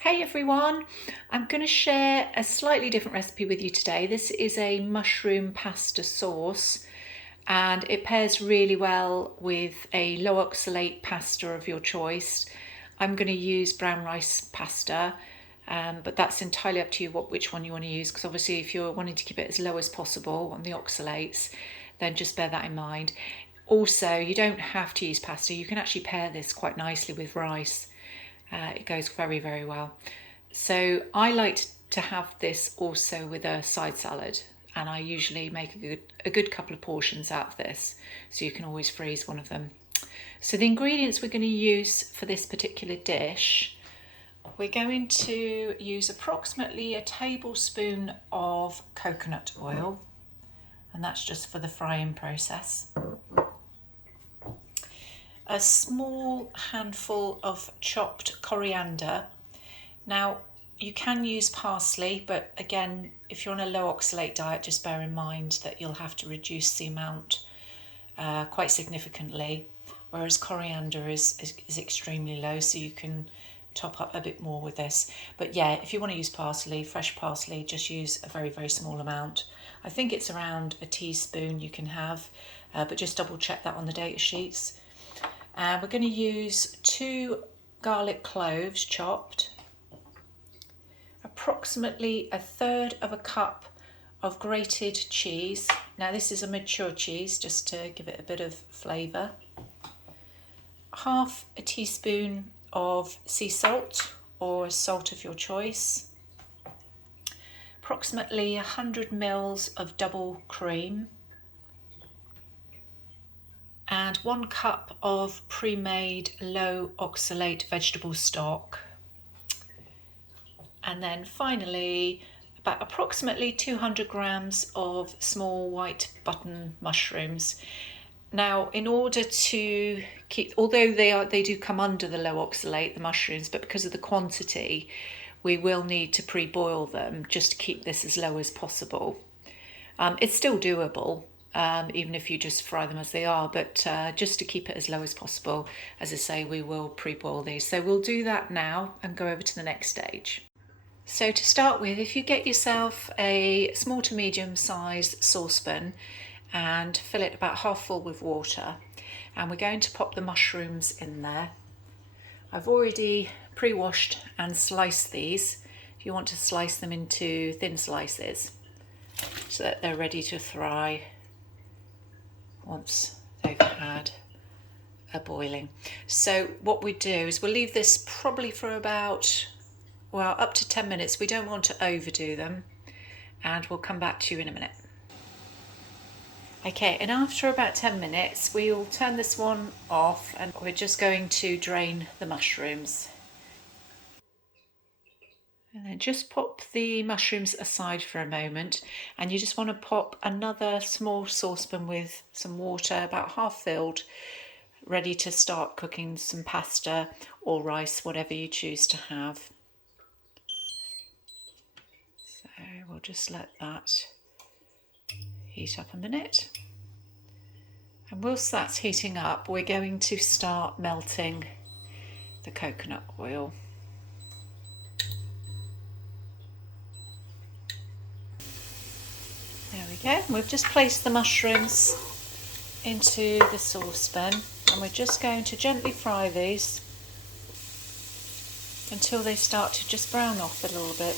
Hey everyone, I'm going to share a slightly different recipe with you today. This is a mushroom pasta sauce and it pairs really well with a low oxalate pasta of your choice. I'm going to use brown rice pasta, but that's entirely up to you which one you want to use, because obviously if you're wanting to keep it as low as possible on the oxalates, then just bear that in mind. Also, you don't have to use pasta. You can actually pair this quite nicely with rice. It goes very, very well. So I like to have this also with a side salad, and I usually make a good couple of portions out of this, so you can always freeze one of them. So the ingredients we're going to use for this particular dish, we're going to use approximately a tablespoon of coconut oil, and that's just for the frying process. A small handful of chopped coriander. Now, you can use parsley, but again, if you're on a low oxalate diet, just bear in mind that you'll have to reduce the amount quite significantly, whereas coriander is extremely low, so you can top up a bit more with this. But yeah, if you want to use parsley, fresh parsley, just use a very, very small amount. I think it's around a teaspoon you can have, but just double check that on the data sheets. We're going to use 2 garlic cloves chopped, approximately 1/3 of a cup of grated cheese. Now this is a mature cheese, just to give it a bit of flavour. Half a teaspoon of sea salt or salt of your choice. Approximately 100 ml of double cream. And 1 cup of pre-made low oxalate vegetable stock. And then finally, about approximately 200 grams of small white button mushrooms. Now, in order to keep, although they do come under the low oxalate, the mushrooms, but because of the quantity, we will need to pre-boil them just to keep this as low as possible. It's still doable, even if you just fry them as they are, but just to keep it as low as possible, as I say, we will pre-boil these. So we'll do that now and go over to the next stage. So to start with, if you get yourself a small to medium size saucepan and fill it about half full with water, and we're going to pop the mushrooms in there. I've already pre-washed and sliced these. If you want to slice them into thin slices so that they're ready to fry once they've had a boiling. So what we do is we'll leave this probably for about, well, up to 10 minutes. We don't want to overdo them, and we'll come back to you in a minute. Okay, and after about 10 minutes, we'll turn this one off and we're just going to drain the mushrooms. And then just pop the mushrooms aside for a moment, and you just want to pop another small saucepan with some water, about half filled, ready to start cooking some pasta or rice, whatever you choose to have. So we'll just let that heat up a minute. And whilst that's heating up, we're going to start melting the coconut oil. There we go. We've just placed the mushrooms into the saucepan, and we're just going to gently fry these until they start to just brown off a little bit.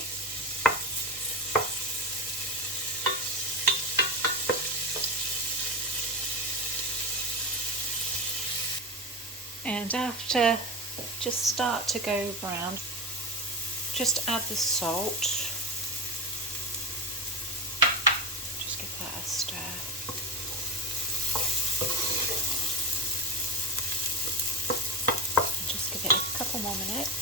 And after just start to go brown, just add the salt. Just give that a stir. And just give it a couple more minutes.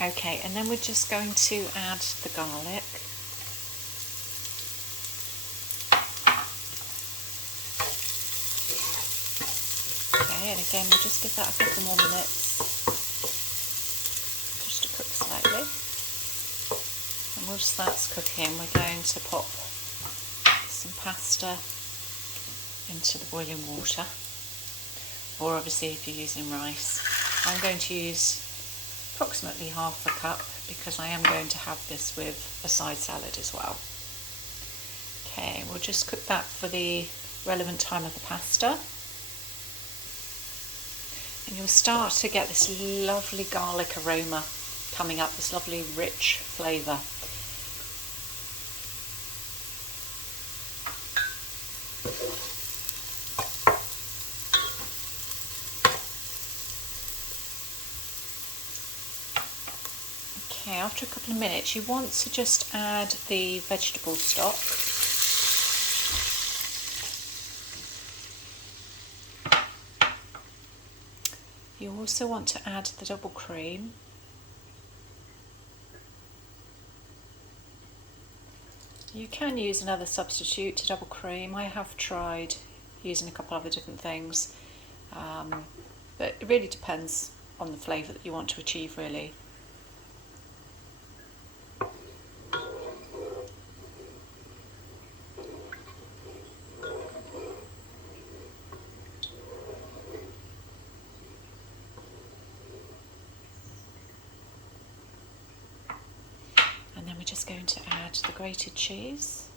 Okay, and then we're just going to add the garlic. Okay, and again we'll just give that a couple more minutes just to cook slightly. And whilst that's cooking, we're going to pop some pasta into the boiling water, or obviously if you're using rice. I'm going to use approximately half a cup because I am going to have this with a side salad as well. Okay, we'll just cook that for the relevant time of the pasta. And you'll start to get this lovely garlic aroma coming up, this lovely rich flavour. Okay, after a couple of minutes you want to just add the vegetable stock. You also want to add the double cream. You can use another substitute to double cream. I have tried using a couple of other different things, but it really depends on the flavour that you want to achieve, really. And then we're just going to add the grated cheese.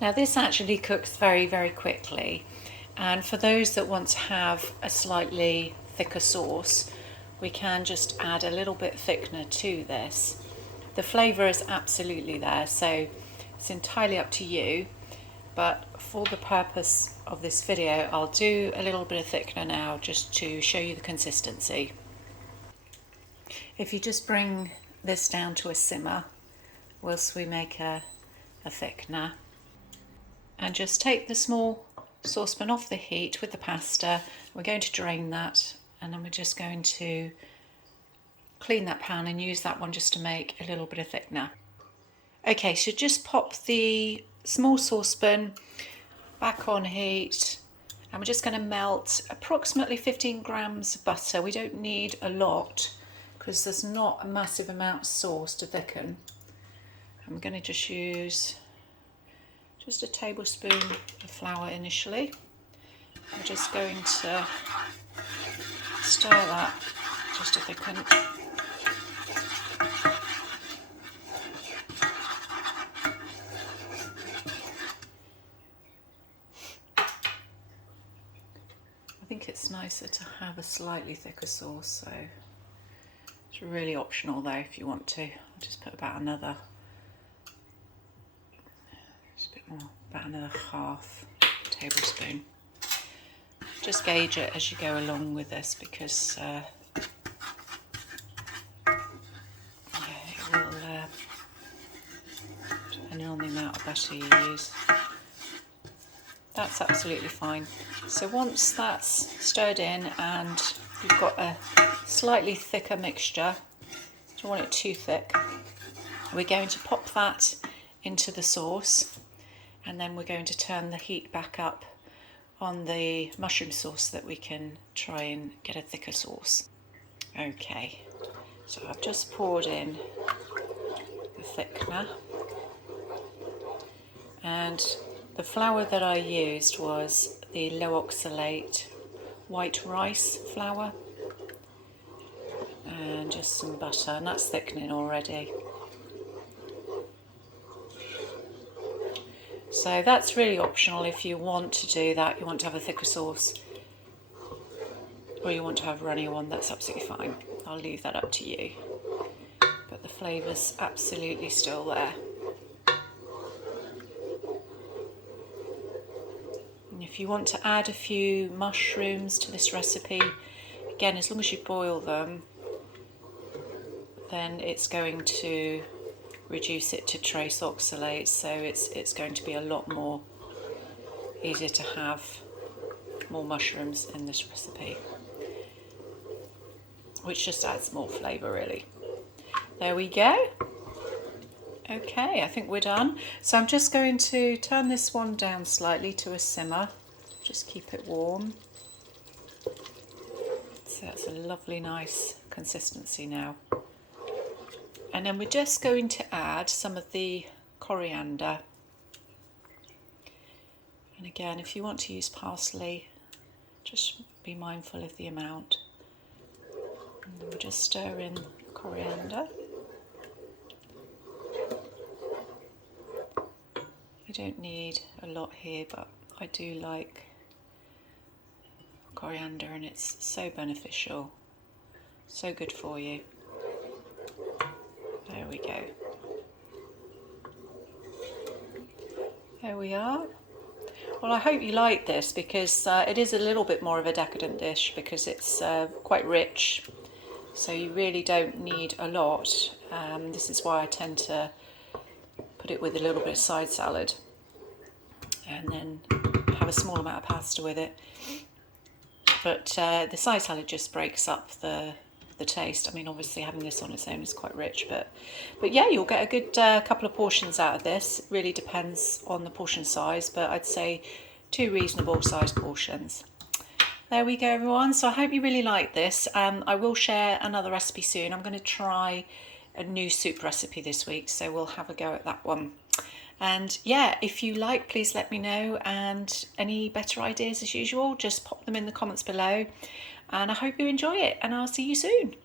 Now this actually cooks very, very quickly, and for those that want to have a slightly thicker sauce, we can just add a little bit thickener to this. The flavour is absolutely there, so it's entirely up to you. But for the purpose of this video, I'll do a little bit of thickener now just to show you the consistency. If you just bring this down to a simmer whilst we make a thickener, and just take the small saucepan off the heat with the pasta, we're going to drain that, and then we're just going to clean that pan and use that one just to make a little bit of thickener. Okay, so just pop the small saucepan back on heat, and we're just going to melt approximately 15 grams of butter. We don't need a lot because there's not a massive amount of sauce to thicken. I'm going to just use just a tablespoon of flour initially. I'm just going to stir that just to thicken. I think it's nicer to have a slightly thicker sauce, so it's really optional though if you want to. I'll just put about another half tablespoon. Just gauge it as you go along with this because it will, depending on the amount of butter you use. That's absolutely fine. So once that's stirred in and you've got a slightly thicker mixture, don't want it too thick, we're going to pop that into the sauce, and then we're going to turn the heat back up on the mushroom sauce so that we can try and get a thicker sauce. Okay, so I've just poured in the thickener, and the flour that I used was the low oxalate white rice flour, and just some butter, and that's thickening already. So that's really optional if you want to do that, you want to have a thicker sauce, or you want to have a runny one, that's absolutely fine. I'll leave that up to you. But the flavour's absolutely still there. And if you want to add a few mushrooms to this recipe, again, as long as you boil them, then it's going to reduce it to trace oxalate, so it's going to be a lot more easier to have more mushrooms in this recipe, which just adds more flavour really. There we go. Okay, I think we're done. So I'm just going to turn this one down slightly to a simmer, just keep it warm. So that's a lovely, nice consistency now. And then we're just going to add some of the coriander. And again, if you want to use parsley, just be mindful of the amount. And then we'll just stir in coriander. I don't need a lot here, but I do like coriander and it's so beneficial, so good for you. There we go. There we are. Well, I hope you like this because it is a little bit more of a decadent dish because it's quite rich, so you really don't need a lot. This is why I tend to put it with a little bit of side salad and then have a small amount of pasta with it. But the side salad just breaks up the taste. I mean, obviously having this on its own is quite rich, but yeah, you'll get a good couple of portions out of this. It really depends on the portion size, but I'd say 2 reasonable sized portions. There we go, everyone. So I hope you really like this. I will share another recipe soon. I'm going to try a new soup recipe this week, so we'll have a go at that one. And yeah, if you like, please let me know, and any better ideas as usual, just pop them in the comments below. And I hope you enjoy it, and I'll see you soon.